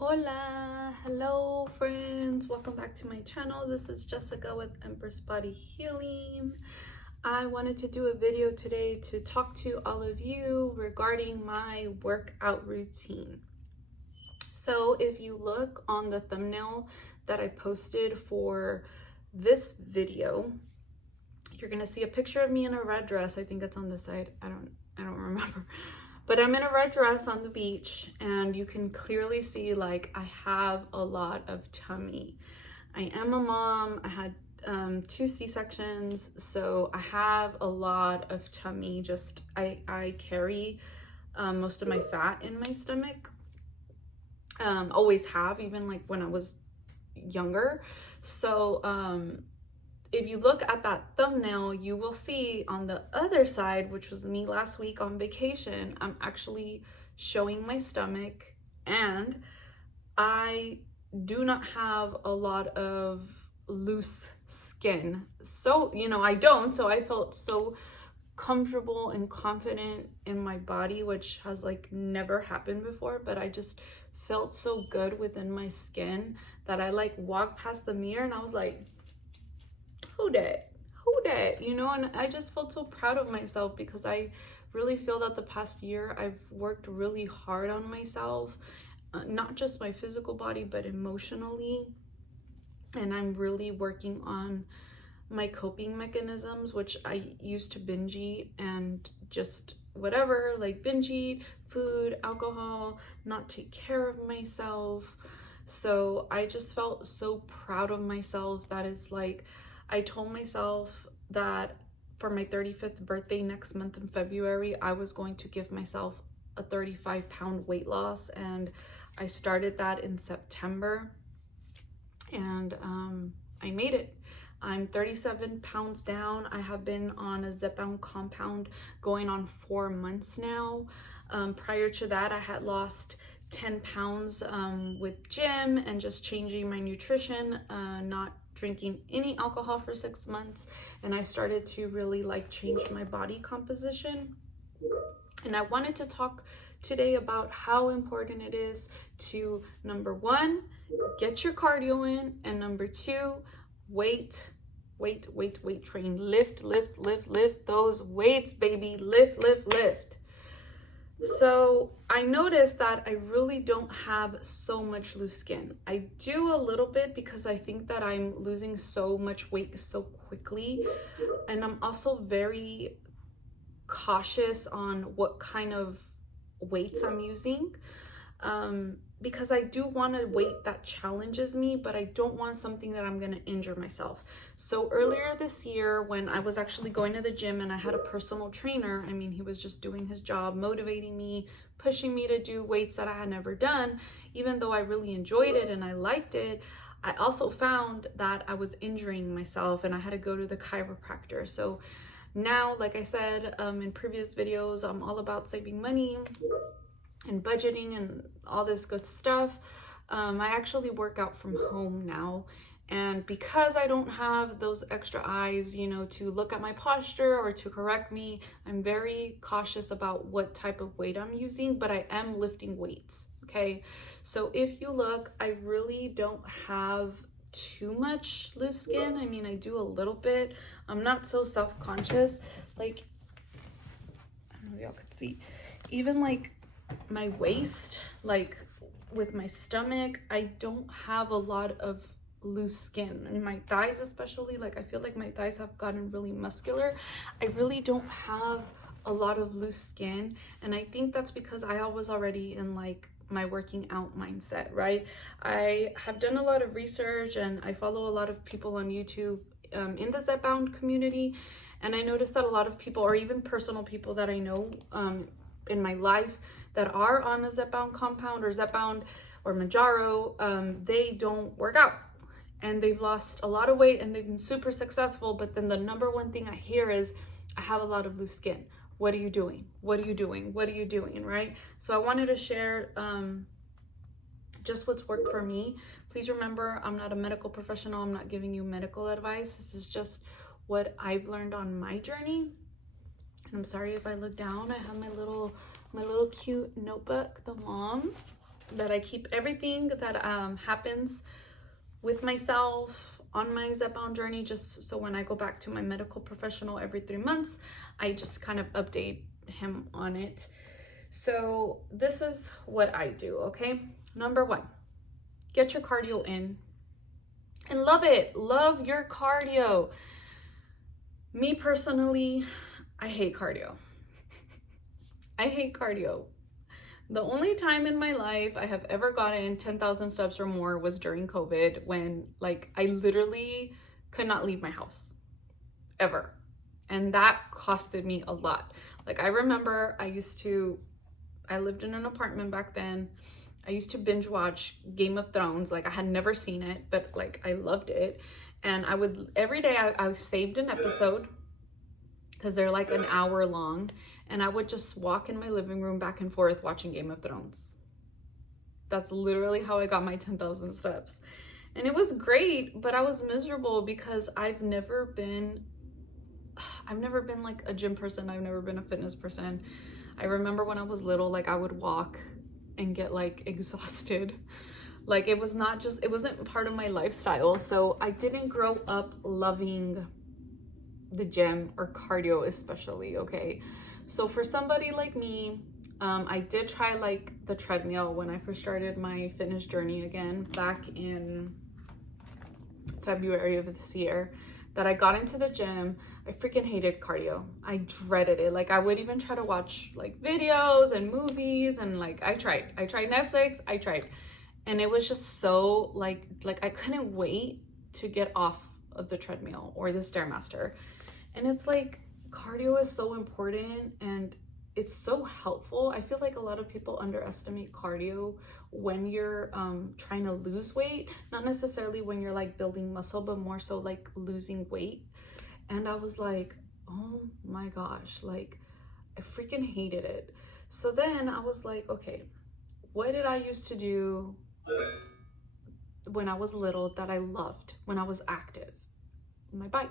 Hola, hello friends, welcome back to my channel. This is Jessica with Empress Body Healing. I wanted to do a video today to talk to all of you regarding my workout routine. So if you look on the thumbnail that I posted for this video, you're gonna see a picture of me in a red dress. I think it's on this side. I don't remember. But I'm in a red dress on the beach, and you can clearly see like I have a lot of tummy. I am a mom. I had 2 C-sections, so I have a lot of tummy. Just I carry most of my fat in my stomach. Always have, even like when I was younger. So if you look at that thumbnail, you will see on the other side, which was me last week on vacation, I'm actually showing my stomach, and I do not have a lot of loose skin. So, I don't. So I felt so comfortable and confident in my body, which has like never happened before, but I just felt so good within my skin that I like walked past the mirror and I was like, who dat? And I just felt so proud of myself because I really feel that the past year I've worked really hard on myself, not just my physical body, but emotionally. And I'm really working on my coping mechanisms, which I used to binge eat and just whatever, like binge eat, food, alcohol, not take care of myself. So I just felt so proud of myself that it's like, I told myself that for my 35th birthday next month in February, I was going to give myself a 35-pound weight loss, and I started that in September, and I made it. I'm 37 pounds down. I have been on a Zepbound compound going on 4 months now. Prior to that, I had lost 10 pounds with gym and just changing my nutrition, not drinking any alcohol for 6 months, and I started to really like change my body composition. And I wanted to talk today about how important it is to, number 1, get your cardio in, and number 2, weight train. Lift those weights, baby. Lift. So I noticed that I really don't have so much loose skin. I do a little bit because I think that I'm losing so much weight so quickly. And I'm also very cautious on what kind of weights I'm using. Because I do want a weight that challenges me, but I don't want something that I'm gonna injure myself. So earlier this year, when I was actually going to the gym and I had a personal trainer, I mean, he was just doing his job, motivating me, pushing me to do weights that I had never done. Even though I really enjoyed it and I liked it, I also found that I was injuring myself and I had to go to the chiropractor. So now, like I said in previous videos, I'm all about saving money and budgeting and all this good stuff. I actually work out from home now, and because I don't have those extra eyes, to look at my posture or to correct me, I'm very cautious about what type of weight I'm using, but I am lifting weights, okay? So if you look, I really don't have too much loose skin. I mean, I do a little bit. I'm not so self-conscious. Like, I don't know if y'all could see, even like my waist, like with my stomach, I don't have a lot of loose skin. And my thighs especially, like I feel like my thighs have gotten really muscular. I really don't have a lot of loose skin, and I think that's because I was already in like my working out mindset, right? I have done a lot of research and I follow a lot of people on YouTube in the Zepbound community, and I noticed that a lot of people, or even personal people that I know in my life that are on a Zepbound compound or Zepbound or Manjaro, they don't work out and they've lost a lot of weight and they've been super successful. But then the number one thing I hear is, I have a lot of loose skin. What are you doing? What are you doing? What are you doing? Right? So I wanted to share just what's worked for me. Please remember, I'm not a medical professional. I'm not giving you medical advice. This is just what I've learned on my journey. And I'm sorry if I look down. I have my little cute notebook, the mom. that I keep everything that happens with myself on my Zepbound journey, just so when I go back to my medical professional every 3 months, I just kind of update him on it. So this is what I do, okay? Number one, get your cardio in and love it. Love your cardio. Me personally, I hate cardio. I hate cardio. The only time in my life I have ever gotten 10,000 steps or more was during COVID, when like I literally could not leave my house ever. And that costed me a lot. Like I remember I lived in an apartment back then. I used to binge watch Game of Thrones. Like I had never seen it, but like I loved it. And I would, every day I saved an episode because they're like an hour long. And I would just walk in my living room back and forth watching Game of Thrones. That's literally how I got my 10,000 steps. And it was great, but I was miserable because I've never been like a gym person. I've never been a fitness person. I remember when I was little, like I would walk and get like exhausted. Like it wasn't part of my lifestyle. So I didn't grow up loving the gym or cardio especially, okay? So for somebody like me, I did try like the treadmill when I first started my fitness journey again back in February of this year, that I got into the gym. I freaking hated cardio. I dreaded it. Like I would even try to watch like videos and movies, and like I tried Netflix, and it was just so like I couldn't wait to get off of the treadmill or the Stairmaster. And it's like cardio is so important and it's so helpful. I feel like a lot of people underestimate cardio when you're trying to lose weight, not necessarily when you're like building muscle, but more so like losing weight. And I was like, oh my gosh, like I freaking hated it. So then I was like, okay, what did I used to do when I was little that I loved when I was active? My bike.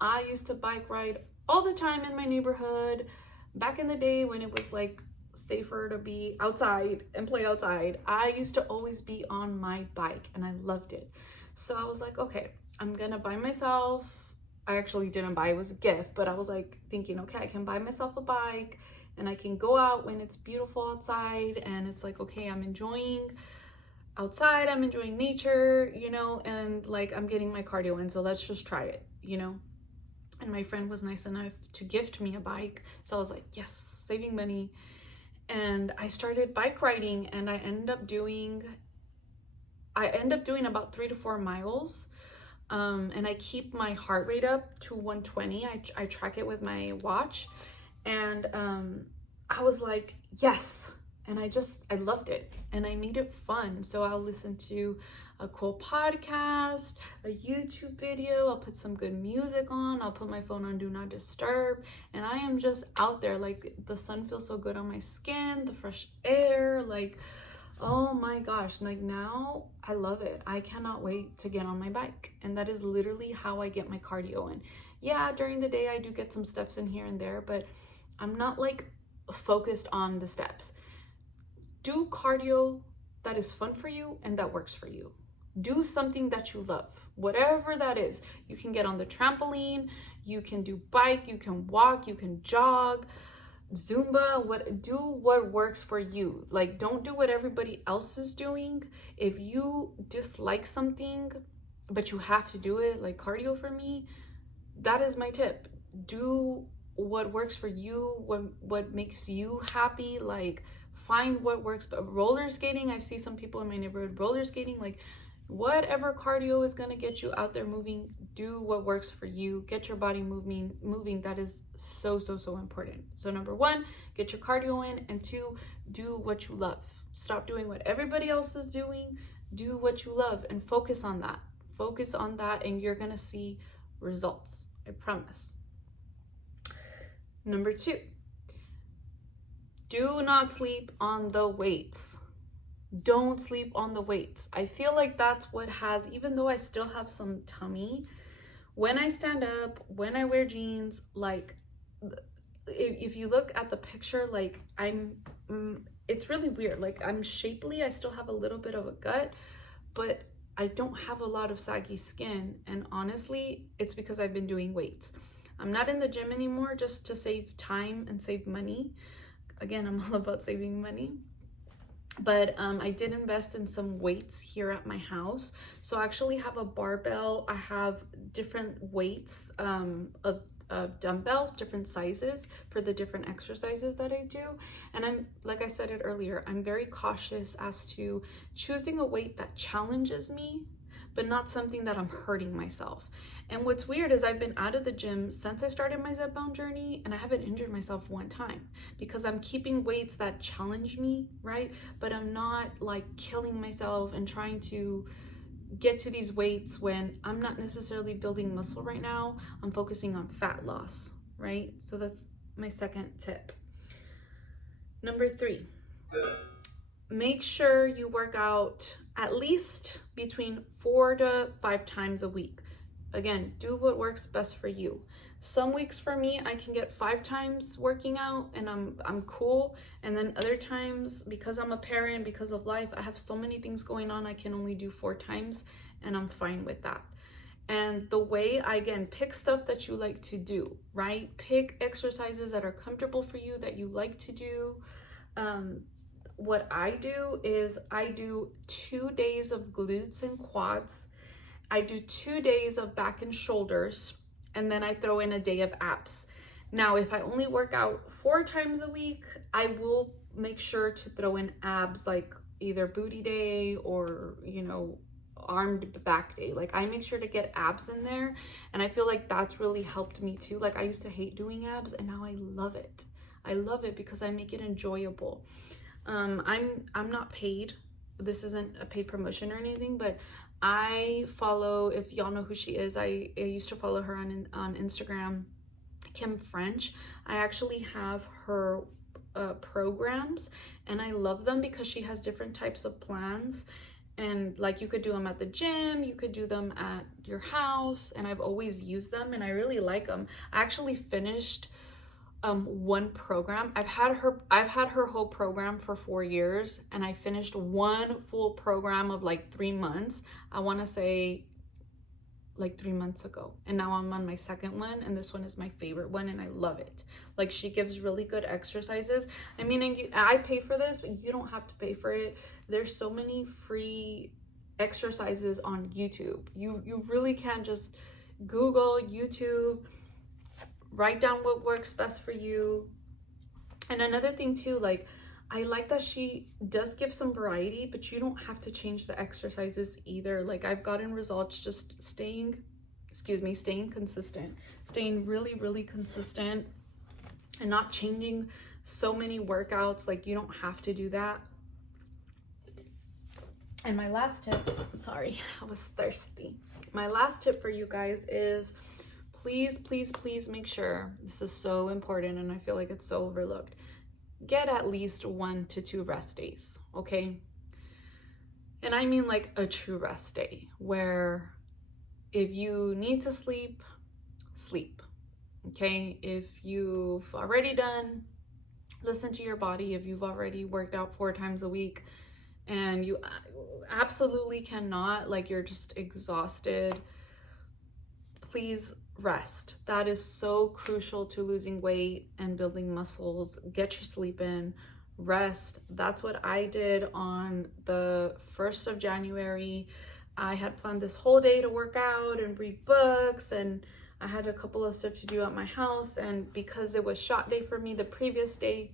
I used to bike ride all the time in my neighborhood. Back in the day when it was like safer to be outside and play outside, I used to always be on my bike and I loved it. So I was like, okay, I'm gonna buy myself, I actually didn't buy, it was a gift, but I was like thinking, okay, I can buy myself a bike and I can go out when it's beautiful outside, and it's like, okay, I'm enjoying outside, I'm enjoying nature, you know, and like I'm getting my cardio in, so let's just try it, you know. And my friend was nice enough to gift me a bike. So I was like, yes, saving money. And I started bike riding, and I end up doing about 3 to 4 miles. And I keep my heart rate up to 120. I track it with my watch. And I was like, yes. And I loved it, and I made it fun. So I'll listen to a cool podcast, a YouTube video, I'll put some good music on, I'll put my phone on do not disturb, and I am just out there. Like the sun feels so good on my skin, the fresh air, like, oh my gosh, like now I love it. I cannot wait to get on my bike. And that is literally how I get my cardio in. Yeah, during the day I do get some steps in here and there, but I'm not like focused on the steps. Do cardio that is fun for you and that works for you. Do something that you love, whatever that is. You can get on the trampoline, you can do bike, you can walk, you can jog, Zumba, do what works for you. Like, don't do what everybody else is doing. If you dislike something, but you have to do it, like cardio for me, that is my tip. Do what works for you, what makes you happy. Like, find what works. But roller skating, I've seen some people in my neighborhood roller skating. Like, whatever cardio is gonna get you out there moving, do what works for you. Get your body moving. That is so important. So number 1, get your cardio in, and 2, do what you love. Stop doing what everybody else is doing. Do what you love and focus on that. Focus on that, and you're gonna see results. I promise. Number 2, do not sleep on the weights. Don't sleep on the weights. I feel like that's what has, even though I still have some tummy, when I stand up, when I wear jeans, like if you look at the picture, like it's really weird. Like, I'm shapely, I still have a little bit of a gut, but I don't have a lot of saggy skin. And honestly, it's because I've been doing weights. I'm not in the gym anymore just to save time and save money. Again, I'm all about saving money. But I did invest in some weights here at my house. So I actually have a barbell. I have different weights of dumbbells, different sizes for the different exercises that I do. And I'm, like I said it earlier, I'm very cautious as to choosing a weight that challenges me, but not something that I'm hurting myself. And what's weird is I've been out of the gym since I started my Zepbound journey, and I haven't injured myself one time because I'm keeping weights that challenge me, right? But I'm not like killing myself and trying to get to these weights when I'm not necessarily building muscle right now. I'm focusing on fat loss, right? So that's my second tip. Number 3, make sure you work out at least between 4 to 5 times a week. Again, do what works best for you. Some weeks for me, I can get 5 times working out and I'm cool. And then other times, because I'm a parent, because of life, I have so many things going on, I can only do 4 times and I'm fine with that. And the way, again, pick stuff that you like to do, right? Pick exercises that are comfortable for you, that you like to do. What I do is I do 2 days of glutes and quads. I do 2 days of back and shoulders, and then I throw in a day of abs. Now, if I only work out 4 times a week, I will make sure to throw in abs, like either booty day or, you know, armed back day. Like, I make sure to get abs in there, and I feel like that's really helped me too. Like, I used to hate doing abs, and now I love it. I love it because I make it enjoyable. I'm not paid. This isn't a paid promotion or anything, but I follow, if y'all know who she is, I used to follow her on Instagram, Kim French. I actually have her programs, and I love them because she has different types of plans. And like, you could do them at the gym, you could do them at your house, and I've always used them and I really like them. I actually finished one program. I've had her whole program for 4 years, and I finished one full program of like 3 months. I want to say like 3 months ago, and now I'm on my second one, and this one is my favorite one, and I love it. Like, she gives really good exercises. I mean, and I pay for this, but you don't have to pay for it. There's so many free exercises on YouTube. You really can just Google YouTube, write down what works best for you. And another thing too, like, I like that she does give some variety, but you don't have to change the exercises either. Like, I've gotten results just staying consistent, staying really, really consistent, and not changing so many workouts. Like, you don't have to do that. And my last tip, sorry, I was thirsty. My last tip for you guys is, please, please, please make sure, this is so important and I feel like it's so overlooked, get at least 1 to 2 rest days, okay? And I mean like a true rest day, where if you need to sleep, sleep, okay? If you've already done, listen to your body. If you've already worked out 4 times a week and you absolutely cannot, like, you're just exhausted, please rest. That is so crucial to losing weight and building muscles. Get your sleep in, rest. That's what I did on the 1st of January. I had planned this whole day to work out and read books, and I had a couple of stuff to do at my house, and because it was shot day for me the previous day,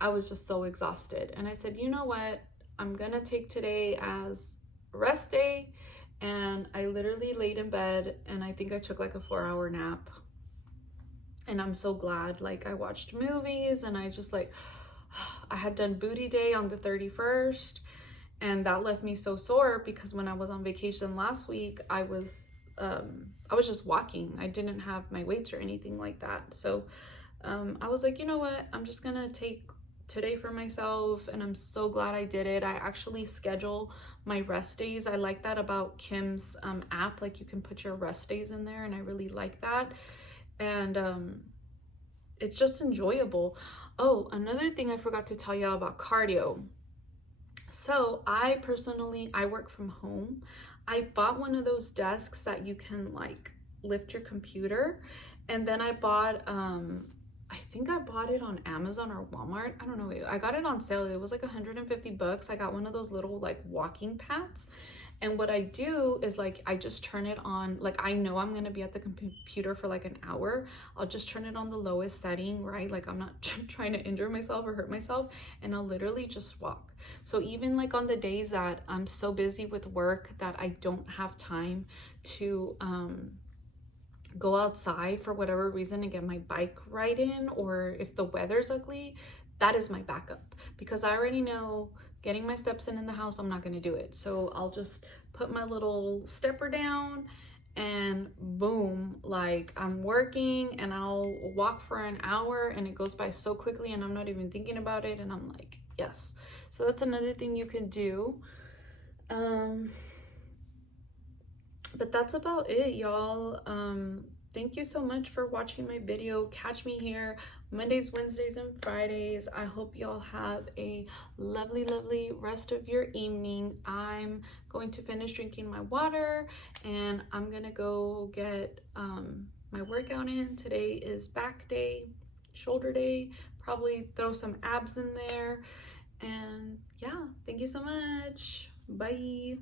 I was just so exhausted. And I said, you know what, I'm gonna take today as rest day. And I literally laid in bed, and I think I took like a 4-hour nap. And I'm so glad. Like, I watched movies, and I just like, I had done booty day on the 31st, and that left me so sore because when I was on vacation last week, I was just walking. I didn't have my weights or anything like that. So I was like, you know what, I'm just gonna take today for myself, and I'm so glad I did it. I actually schedule my rest days. I like that about Kim's app. Like, you can put your rest days in there, and I really like that. And it's just enjoyable. Oh, another thing I forgot to tell y'all about cardio. So I personally, I work from home. I bought one of those desks that you can like lift your computer, and then I bought I think I bought it on Amazon or Walmart. I don't know. I got it on sale. It was like 150 bucks. I got one of those little like walking pads. And what I do is like I just turn it on, like I know I'm gonna be at the computer for like an hour. I'll just turn it on the lowest setting, right? Like I'm not trying to injure myself or hurt myself, and I'll literally just walk. So even like on the days that I'm so busy with work that I don't have time to go outside for whatever reason and get my bike ride in, or if the weather's ugly, that is my backup, because I already know getting my steps in the house, I'm not going to do it. So I'll just put my little stepper down and boom, like I'm working, and I'll walk for an hour and it goes by so quickly and I'm not even thinking about it, and I'm like, yes. So that's another thing you can do. But that's about it, y'all. Thank you so much for watching my video. Catch me here Mondays, Wednesdays, and Fridays. I hope y'all have a lovely rest of your evening. I'm going to finish drinking my water, and I'm gonna go get my workout in. Today is back day, shoulder day, probably throw some abs in there. And yeah, thank you so much. Bye.